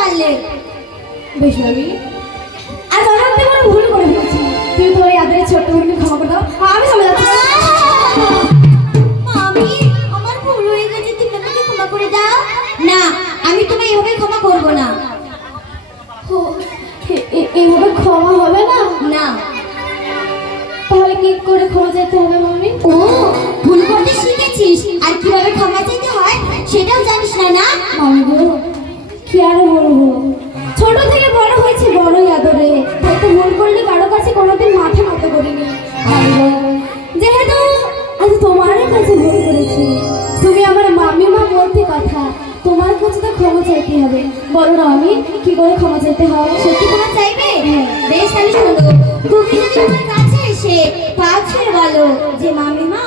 পারলে? বেশ ভাবি, আজ অনেকটা বড় ভুল করে ফেলেছি। তুমি তো ওই আদরের ছোট্ট বোনকে ক্ষমা করে দাও। আমি চলে যাচ্ছি। আমি আমার ভুল হয়ে গেছে, তুমি আমাকে ক্ষমা করে দাও। না, আমি তোমায় এভাবে ক্ষমা করব না। এইভাবে ক্ষমা হবে না? না। তাহলে কি করে ক্ষমা চাইতে হবে মামি? ও, ভুল করতে শিখেছিস আর কিভাবে ক্ষমা চাইতে হয় সেটাও জানিস না? না মামি গো, কি আর বলবো, ছোট থেকে বড় হয়েছে বড়ই আদরে, তাই তো ভুল করলে কারো কাছে কোনোদিন মাথা নত করিনি। মামি গো, যেহেতু আজ তোমার কাছে ভুল করেছি, তুমি আমার মামিমা বলতে কথা, তোমার কাছে তো ক্ষমা চাইতে হবে। বলো না আমি কি করে ক্ষমা চাইতে হয়? সত্যি ক্ষমা চাইবে? বেশ, তাহলে শোনো, তুমি যদি আমার কাছে এসে পা ছুঁয়ে বলো যে মামিমা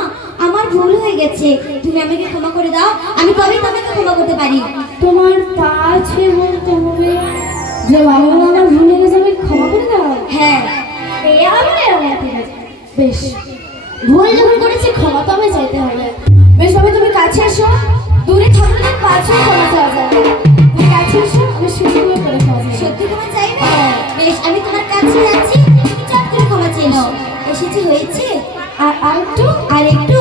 আমার ভুল হয়ে গেছে, তুমি আমাকে ক্ষমা করে দাও, আমি তবেই তোমাকে ক্ষমা করতে পারি। তোমার পা ছুঁয়ে বলতে হবে যে মামিমা আমার ভুল হয়ে গেছে, আমি ক্ষমা করে দাও? হ্যাঁ। ঠিক আছে, বেশ, ভুল যখন করেছি ক্ষমা তো আমি চাইতে হবে। বেশ ভাবে তুমি কাছে এসো, দূরে থাকলে তো পা ছুঁয়ে ক্ষমা চাওয়া যায়। তুমি কাছে এসো, আমি সুযোগ করে ক্ষমা চাই। সত্যি ক্ষমা চাইবে? বেশ, আমি তোমার কাছে যাচ্ছি, তুমি চট করে ক্ষমা চেয়ে নাও। এসেছি, হয়েছে? আর একটু আর একটু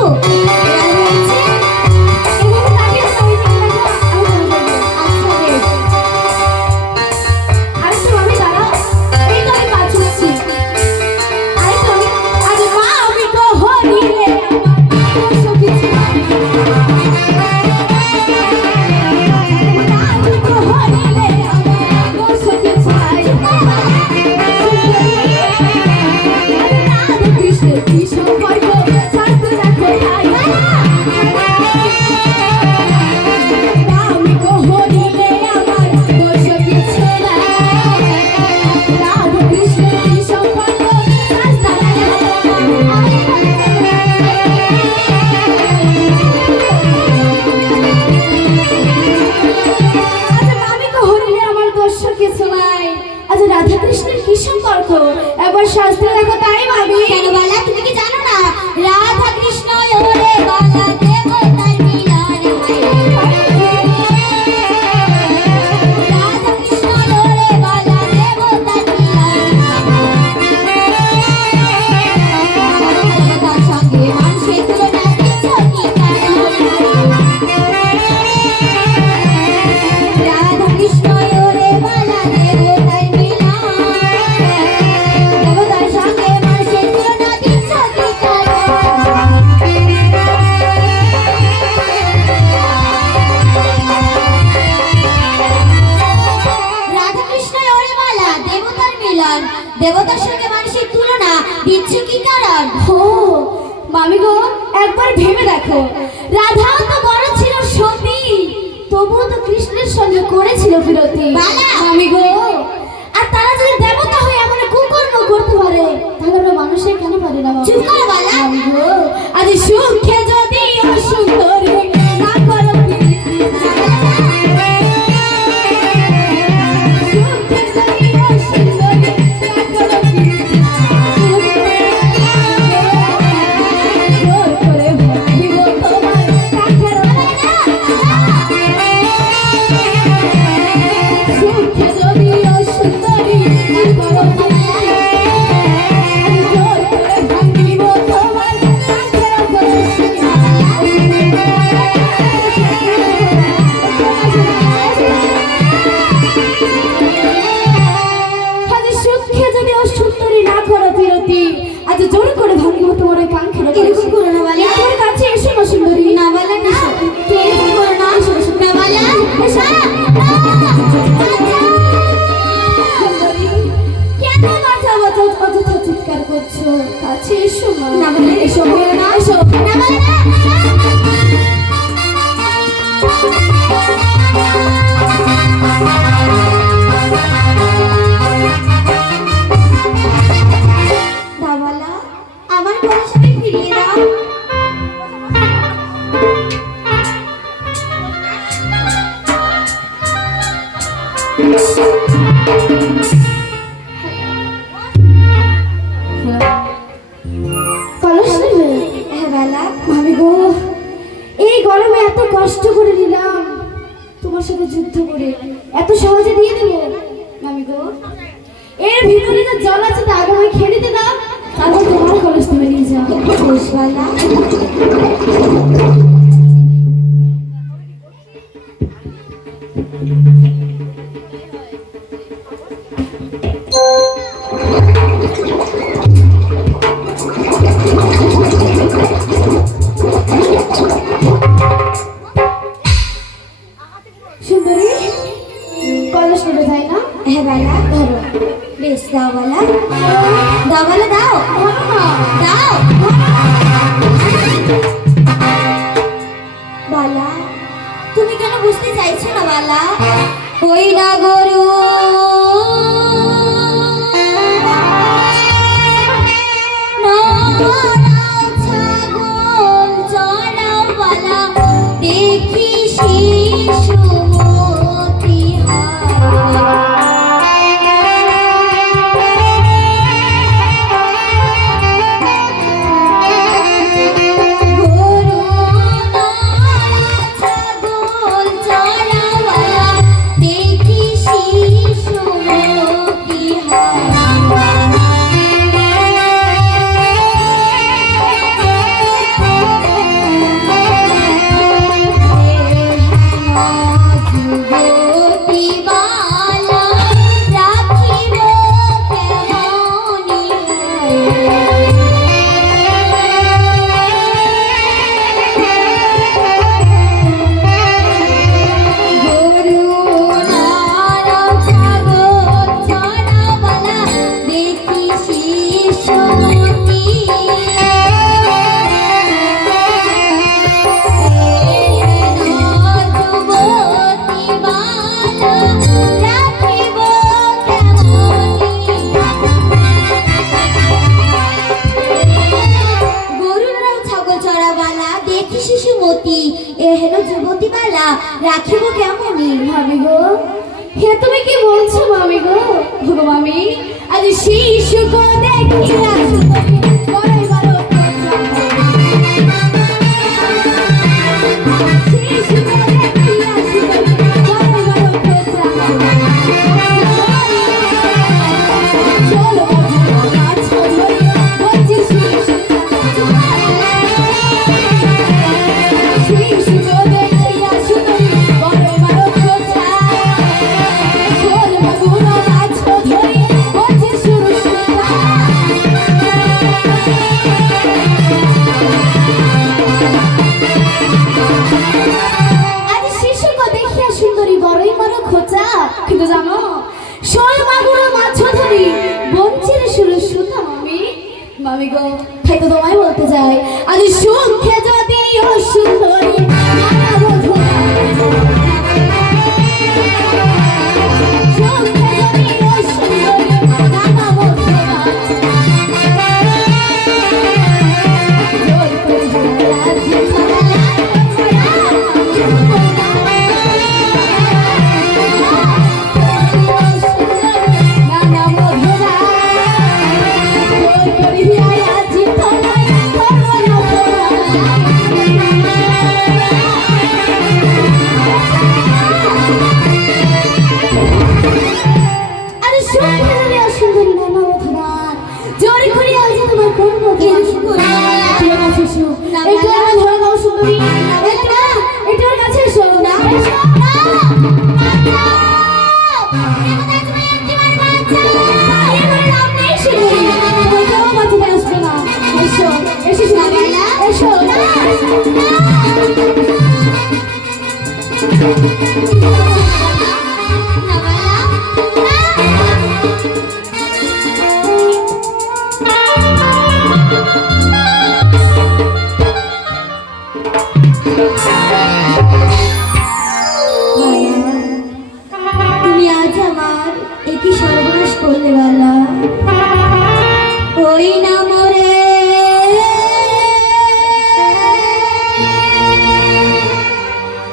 এবার হয়েছে? এভাবে তাকিয়ে আছো, আমি দেখে রাখো, আমি ক্ষমা চাইবো। আচ্ছা, বেশ। আরেকটু আমি দাঁড়াও, এই তো আমি পা ছুঁয়েছি। আরেকটু আমি, আজ মা আমি তো হরি রে আমার সখী ছিল। রাধা কৃষ্ণের কি সম্পর্ক একবার শাস্ত্রে দেখো, তাই ভাবি। কেন বালা, তুমি কি জানো না? রাধা কৃষ্ণ ওরে বালা দেবতার মিলন হয়। রাধা কৃষ্ণ ওরে বালা দেবতার মিলন হয়। তার সঙ্গে মানুষের তুলনা দিচ্ছ কি কারণ? রাধা কৃষ্ণ ওরে বালা দেবতার মিলন, দেবতার সঙ্গে মানুষের তুলনা দিচ্ছ কি কারণ? রাধা কৃষ্ণ ওরে বালা দেবতার মিলন, দেবতার সঙ্গে মানুষের তুলনা দিচ্ছ কি কারণ? ও মামি গো, একবার ভেবে দেখো, রাধাও তো বড় ছিল সতী, তবুও তো কৃষ্ণের সঙ্গে করেছিল বিরতি। বালা! মামি গো, আর তারা যদি দেবতা হয়ে এমন কুকর্ম করতে পারে, তাহলে আমরা মানুষের কেন পারি না? চুপ করো বালা। মামি গো, আজ সুখে যদি অসুন্দরী না করো প্রীতি, সুখে যদি অসুন্দরী না করো প্রীতি, জোর করে ভাবিব তোমার কাছের সুখে যদি অসুন্দরী না করো প্রীতি, জোর করে ভাবিব তোমার কাছের আজ সুখে যদি অসুন্দরী না করো বিরতি, আজ জোর করে ভাঙিব তোমার ওই পাংখের এরকম করো না বালা। আমার কাছে এসো না সুন্দরী। না বালা, না। এরকম করো না। না বালা, না। সুন্দরী, কেন মাথা ব্যথা অযথা চিৎকার করছো? কাছে এসো না। না বালা, এসো না, এসো না বালা, না। বাবালা, আমার পড়াশোনা ফিরিয়ে দাও। কলস নেবে? হ্যাঁ বালা। ভাবি গো, এই গরমে এত কষ্ট করে নিলাম, তোমার সাথে যুদ্ধ করে লাগে, এত সহজে দিয়ে দেবো? মামি গো, এর ভিতরে যে জল আছে তা আগে আমায় খেয়ে নিতে দাও, তারপর তোমার কলেজ তুমি নিয়ে যাও। বেশবালা সুন্দরী, কলেজ নেবে তাই না? হ্যাঁ বালা, ধরো। বেশ দাও বালা, দাও বালা, দাও ধরো না। দাও বালা। তুমি কেন বুঝতে চাইছো না বালা? ওই না গরু না ছাগল চড়াও বালা, দেখি শিশুমতি এ হেলো যুবতী বালা, রাখিব কেমনি? মামি গো, হে তুমি কি বলছো মামি গো? গো মামি, আজ শিশুকে দেখিয়া সুন্দরী বড়ই ভালো কথা। শিশুকে দেখিয়া সুন্দরী বড়ই ভালো কথা। চলো আজ ধরি বলছি শিশু শিশুকে দেখিয়া সুন্দরী বড়ই ভালো কথা। চলো বাবুরা আজ ধরি বলছি শুরু সুতা। আজ শিশুকে দেখিয়া সুন্দরী বড়ই বড় খোঁচা, কিন্তু জানো শোল মাগুরা মাছ ধরি বঞ্চির শুরু সুতা। মামি, মামি গো, তাই তো তোমায় বলতে চাই, আজ সুখে যদি ও সুন্দরী নানা বধূ, সুখে যদি ও সুন্দরী নানা বধূ, জোর করে রাজি নানা মধুরা, জোর করিয়া রাজি তোমায় করব না তোরা। আরে সুন্দরী অসুন্দরী নানা মধুরা, জোর করিয়া আজ তোমার করব না শিশু। একটু আমার ধরে দাও সুন্দরী, একটু আমার কাছে এসো না। তুমি আজ আমার একই সর্বনাশ করলে বালা। ওই না মরে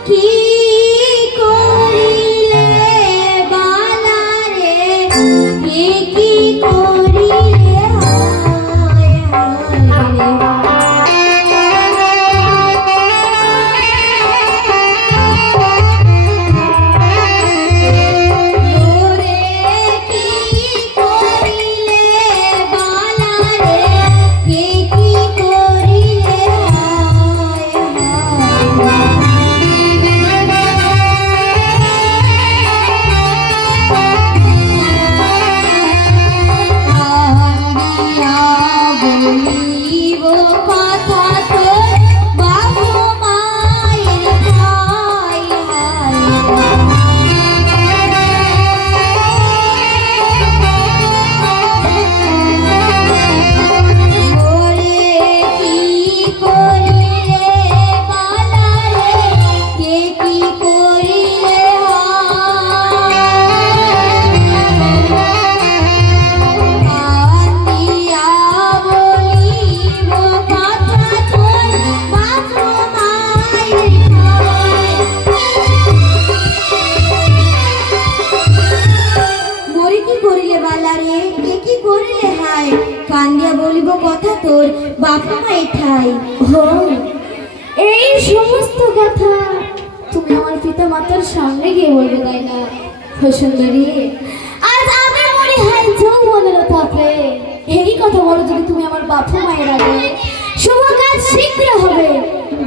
কি করিলে বালা রে, কি করিলে হায় হায় রে। বালা রে এ কি করলে হায় কান্দিয়া বলিব কথা তোর বাপা মায়ের ঠাই হো এই সমস্ত কথা তুমি আমার পিতা মাতার সামনে গিয়ে বলবে তাই না? ও সুন্দরী, আজ আমি মনে হয় যৌবনের তাপে এই কথা বলো যদি তুমি আমার বাপু মায়ের আগে। শুভ কাজ শীঘ্র হবে,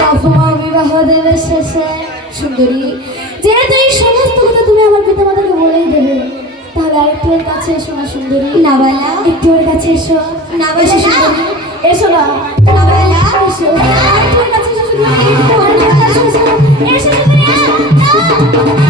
বাপু মা বিবাহ দেবে শেষে। সুন্দরী, যেহেতু এই সমস্ত কথা তুমি আমার পিতা মাতাকে বলেই দেবে, তাহলে আরেকটু ওর কাছে এসো না সুন্দরী। না বালা, একটু ওর কাছে এসো। না বালা, সুন্দরী, এসো না। না বালা, এসো, আরেকটু ওর কাছে এসো সুন্দরী। এসো সুন্দরী, এসো।